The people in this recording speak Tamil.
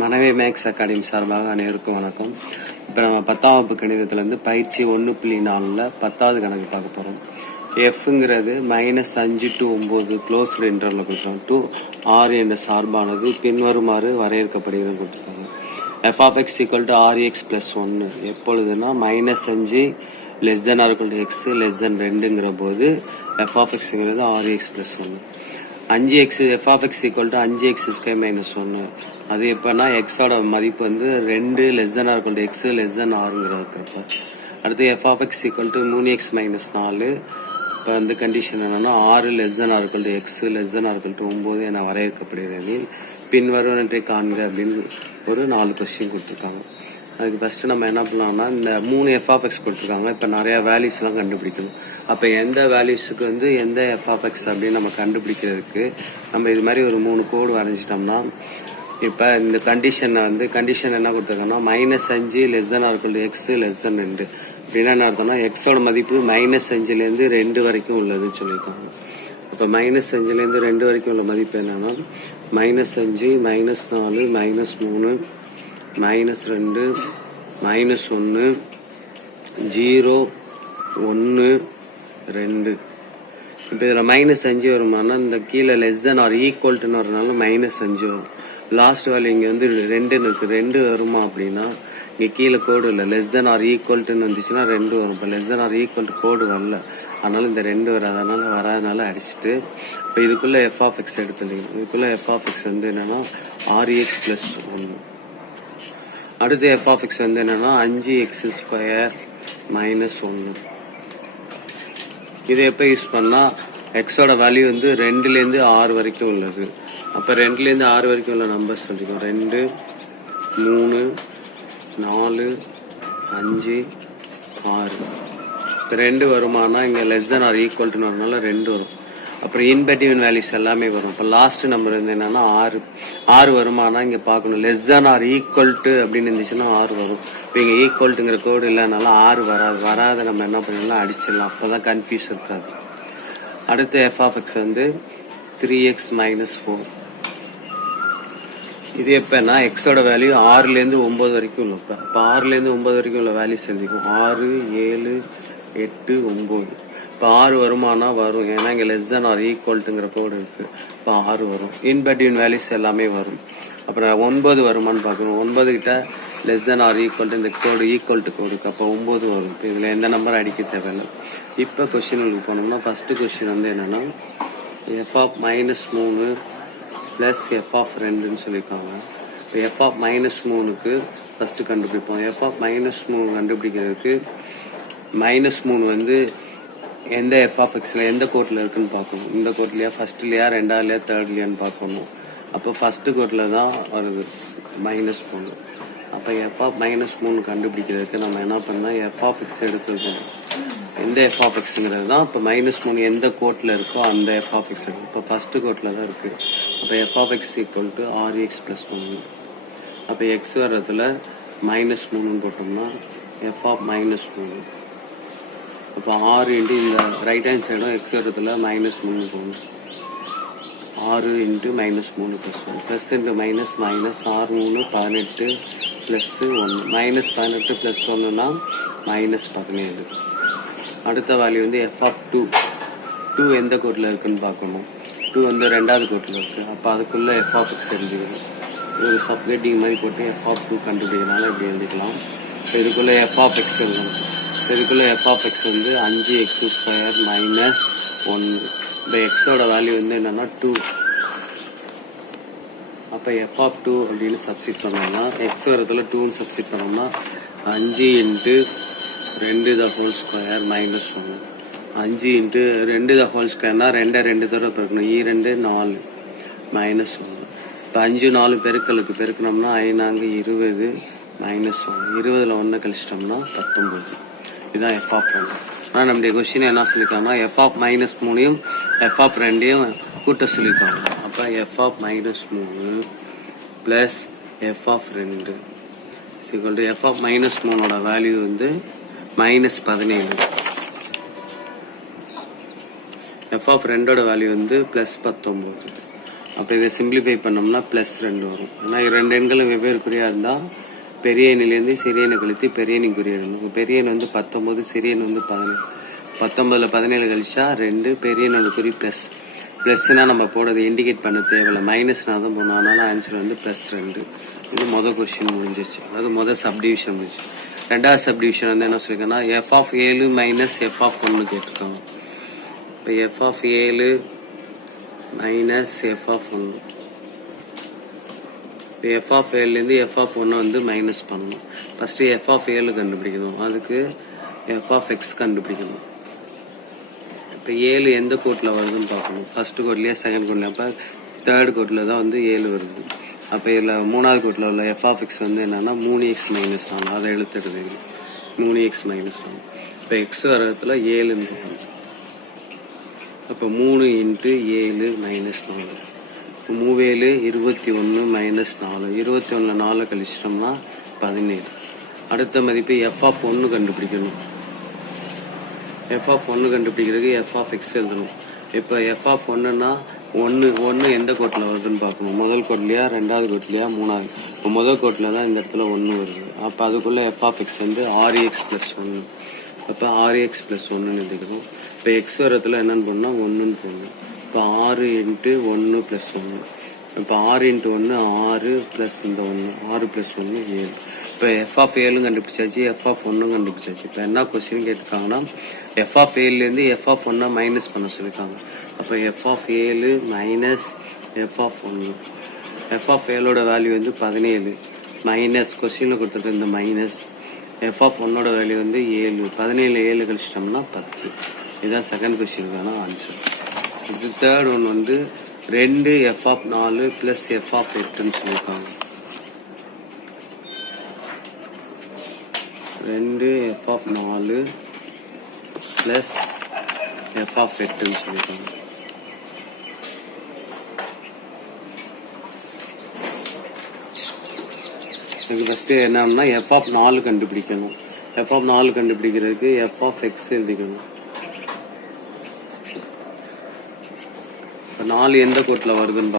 மனவே மேக்ஸ் அகாடமி சார்பாக அனைவருக்கும் வணக்கம். இப்போ நம்ம 10ஆம் வகுப்பு கணிதத்துலேருந்து பயிற்சி 1.4 10வது கணக்கு பார்க்க போகிறோம். எஃப்ங்கிறது -5 to 9 க்ளோஸ்டு இன்டர்வலில் கொடுத்துருக்காங்க. டு ஆர் என்ற சார்பானது பின்வருமாறு வரையறுக்கப்படுகிறது கொடுத்துருக்காங்க. f(x) = rx + 1 எப்பொழுதுனா -5 x <2ங்கிற போது f(x)ங்கிறது rx + 1. 5x f(x) = 5x² - 1 அது எப்போனா எக்ஸோட மதிப்பு வந்து 2 < x r)ங்கிறப்ப. அடுத்து f(x) = 3x - 4 இப்போ வந்து கண்டிஷன் என்னன்னா 6 < x <9 என வரையறுக்கப்படுகிறது. பின்வருவனவற்றை காண்க அப்படின்னு ஒரு 4 கொஸ்டின் கொடுத்துருக்காங்க. அதுக்கு ஃபஸ்ட்டு நம்ம என்ன பண்ணலாம்னா இந்த 3 f(x) கொடுத்துருக்காங்க. இப்போ நிறையா வேல்யூஸ்லாம் கண்டுபிடிக்கணும். அப்போ எந்த வேல்யூஸுக்கு வந்து எந்த f(x) அப்படின்னு நம்ம கண்டுபிடிக்கிறதுக்கு நம்ம இது மாதிரி ஒரு 3 கோடு வரைஞ்சிட்டோம்னா இப்போ இந்த கண்டிஷனை வந்து கண்டிஷன் என்ன கொடுத்துருக்காங்கன்னா -5 < x <2 அப்படின்னா என்ன அர்த்தம்னா எக்ஸோட மதிப்பு -5லேருந்து 2 வரைக்கும் உள்ளதுன்னு சொல்லியிருக்காங்க. இப்போ -5லேருந்து 2 வரைக்கும் உள்ள மதிப்பு என்னன்னா -5 -4 -3 -2 -1 0 1 2. இப்போ இதில் -5 வருமானா இந்த கீழே <= வரனால -5 வரும். லாஸ்ட் வேல்யூ இங்கே வந்து 2ன்னு இருக்குது. 2 வருமா அப்படின்னா இங்கே கீழே கோடு இல்லை. <= வந்துச்சுன்னா 2 வரும். இப்போ <= கோடு வரல, அதனால இந்த 2 வராது. அதனால் வராதனால அடிச்சுட்டு இப்போ இதுக்குள்ளே f(x) எடுத்துருக்கணும். இதுக்குள்ளே f(x) வந்து என்னென்னா rx + 1. அடுத்து f(x) வந்து என்னென்னா 5x² - 1. இதை எப்போ யூஸ் பண்ணால் எக்ஸோட வேல்யூ வந்து 2லேருந்து 6 வரைக்கும் உள்ளது. அப்போ 2லேருந்து 6 வரைக்கும் உள்ள நம்பர்ஸ் சொல்லிக்கோ. 2 3 4 5 6. இப்போ 2 வருமானா இங்கே <= வரனால 2 வரும். அப்புறம் இன்பிட்வீன் வேல்யூஸ் எல்லாமே வரும். இப்போ லாஸ்ட் நம்பர் வந்து என்னன்னா 6 வருமானா இங்கே பார்க்கணும். <= அப்படின்னு இருந்துச்சுன்னா 6 வரும். இப்போ இங்கே ஈக்குவல்ட்டுங்கிற கோடு இல்லைனால 6 வராத நம்ம என்ன பண்ணலாம் அடிச்சிடலாம். அப்போ தான் கன்ஃபியூஸ் இருக்காது. அடுத்து f(x) வந்து 3x - 4. இது எப்போனா எக்ஸோட வேல்யூ 6லேருந்து 9 வரைக்கும் உள்ள. இப்போ 6லேருந்து 9 வரைக்கும் உள்ள வேல்யூஸ் எழுதிக்கும். 6 7 8 9. இப்போ 6 வருமானா வரும். ஏன்னா இங்கே <= கோடு இருக்குது. இப்போ 6 வரும். இன்பிட்வீன் வேல்யூஸ் எல்லாமே வரும். அப்புறம் 9 வருமானு பார்க்கணும். 9 கிட்ட <= இந்த கோடு ஈக்குவல்ட்டு கோடு இருக்குது. அப்போ 9 வரும். இப்போ இதில் எந்த நம்பரும் அடிக்க தேவையில்லை. இப்போ கொஸ்டினுக்கு போனோம்னா ஃபஸ்ட்டு கொஸ்டின் வந்து என்னென்னா f(-3 + f(2)ன்னு சொல்லியிருக்காங்க. இப்போ f(-3க்கு ஃபஸ்ட்டு கண்டுபிடிப்போம். f(-3) கண்டுபிடிக்கிறதுக்கு -3 வந்து எந்த f(x)ல எந்த கோட்டில் இருக்குன்னு பார்க்கணும். இந்த கோட்லையா, ஃபஸ்ட்லையா, 2ஆவதுலையா, 3லையான்னு பார்க்கணும். அப்போ ஃபஸ்ட்டு கோட்டில் தான் வருது -3. அப்போ f(-3) கண்டுபிடிக்கிறதுக்கு நம்ம என்ன பண்ணால் f(x) எடுத்துருக்கோம். எந்த f(x)ங்கிறது தான் இப்போ -3 எந்த கோட்டில் இருக்கோ அந்த f(x). இப்போ ஃபஸ்ட்டு கோட்டில் தான் இருக்குது. அப்போ f(x) = rx + 1. அப்போ x வர்றதுல -3ன்னு போட்டோம்னா f(-3). இப்போ 6 × இந்த ரைட் ஹேண்ட் சைடும் x வர்றதுல -3 போகணும். 6 × -3 + 1 ப்ளஸ் × மைனஸ் மைனஸ் 6 3 18 +1 -18 + 1னா -17. அடுத்த வேல்யூ வந்து f(2). 2 எந்த கோட்டில் இருக்குதுன்னு பார்க்கணும். 2 வந்து 2ஆவது கோட்டில் இருக்குது. அப்போ அதுக்குள்ளே f(x) எழுதிக்கணும். ஒரு சப்கெட்டிங் மாதிரி போட்டு f(2) கண்டுபிடிக்கிறனால இப்படி எழுதிக்கலாம். இப்போ இதுக்குள்ளே f(x) எழுதணும். இதுக்குள்ளே f(x) வந்து 5x² - 1. இப்போ எக்ஸோட வேல்யூ வந்து என்னென்னா 2. அப்போ f(2) அப்படின்னு சப்ஸ்டிட் பண்ணோம்னா எக்ஸ் வரத்துல 2ன்னு சப்ஸ்டிட் பண்ணோம்னா 5 × 2^2 - 1. 5 × 2^2னா 2 2 தடவை பெருக்கணும். 2 4 -1. இப்போ 5 4 பெருக்கலுக்கு பெருக்கணும்னா 5 20 -1. 20ல் 1 கழிச்சிட்டோம்னா 19. இதுதான் f(1). ஆனால் நம்முடைய கொஸ்டின் என்ன சொல்லியிருக்காங்கன்னா f(-3)யும் f(2)யும் கூட்ட சொல்லியிருக்காங்க. அப்போ f(-3 + f(2) f(-3)ஓட வேல்யூ வந்து -17. f(2)ஓட வேல்யூ வந்து +19. அப்போ இதை சிம்பிளிஃபை பண்ணோம்னா +2 வரும். ஏன்னா 2 எண்களும் வெவ்வேறு குறியாக இருந்தால் பெரிய எண்ணிலேருந்து சிறிய எண்ணை கழித்து பெரிய எண்ணின் குறி எழுதணும். இப்போ பெரிய எண் வந்து 19, சிறிய எண் வந்து 17. 19ல் 17 கழிச்சா 2, பெரிய எண்ணோட குறி ப்ளஸ்னா நம்ம போடுறது இண்டிகேட் பண்ண தேவையில்லை, மைனஸ்னா தான் போடணும். அதனால ஆன்சர் வந்து +2. இது மொதல் கொஸ்டின் முடிஞ்சிச்சு, அதாவது மொதல் சப்டிவிஷன் முடிஞ்சிச்சு. ரெண்டாவது சப்டிவிஷன் வந்து என்ன சொல்லியிருக்கேன்னா f(7 - f(1) கேட்டிருக்காங்க. இப்போ f(7 - f(1), இப்போ f(7)லேருந்து f(1) வந்து மைனஸ் பண்ணணும். ஃபஸ்ட்டு f(7) கண்டுபிடிக்கணும், அதுக்கு f(x) கண்டுபிடிக்கணும். இப்போ 7 எந்த கோட்டில் வருதுன்னு பார்க்கணும். ஃபஸ்ட்டு கோட்லையா செகண்ட் கோட்லையா? அப்போ தேர்ட் கோட்டில் தான் வந்து 7 வருது. அப்போ இதில் மூணாவது கோட்டில் உள்ள f(x) வந்து என்னென்னா 3x - 4, அதை எழுத்துடுது 3x - 4. இப்போ எக்ஸ் வரத்துல 7ன்னு போகணும். அப்போ 3 × 7 - 4. இப்போ 3 21 - 4. 21ல் 4 கழிச்சிட்டோம்னா 17. அடுத்த மதிப்பு f(1) கண்டுபிடிக்கணும். f(1) கண்டுபிடிக்கிறதுக்கு f(x) எழுதணும். இப்போ f(1)ன்னா 1 எந்த கோட்டில் வருதுன்னு பார்க்கணும். முதல் கோட்லையா, ரெண்டாவது கோட்லையா, மூணாவது? இப்போ முதல் கோட்டில் தான் இந்த இடத்துல 1 வருது. அப்போ அதுக்குள்ளே f(x) வந்து 6x + 1. அப்போ 6x + 1ன்னு எழுதிக்கணும். இப்போ எக்ஸ் வரத்தில் என்னென்னு போடணும்? 1ன்னு போடணும். இப்போ 6 × 1 + 1. இப்போ 6 × 1 6 + இந்த 1 6 + 1 7. இப்போ f(7) கண்டுபிடிச்சாச்சு, f(1) கண்டுபிடிச்சாச்சு. இப்போ என்ன கொஸ்டின் கேட்டிருக்காங்கன்னா f(7)லேருந்து f(1) மைனஸ் பண்ண சொல்லியிருக்காங்க. அப்போ f(7 - f(1). f(7)ஓட வேல்யூ வந்து 17 மைனஸ் கொஸ்டினில் கொடுத்துருக்க இந்த மைனஸ் f(1)ஓட வேல்யூ வந்து 7. 17 7 கழிச்சிட்டோம்னா 10. இதுதான் செகண்ட் கொஸ்டினுக்கான ஆன்சர். இது தேர்ட் ஒன் வந்து 2 f(4) + f(8)ன்னு சொல்லியிருக்காங்க. 2 f(4) + f(8)ன்னு சொல்லியிருக்காங்க. இதுக்கு ஃபஸ்ட்டு என்னன்னா f(4) கண்டுபிடிக்கணும். f(4) கண்டுபிடிக்கிறதுக்கு f(x) எழுதிக்கணும். இப்போ 4 எந்த கோட்டில் வருதுன்னு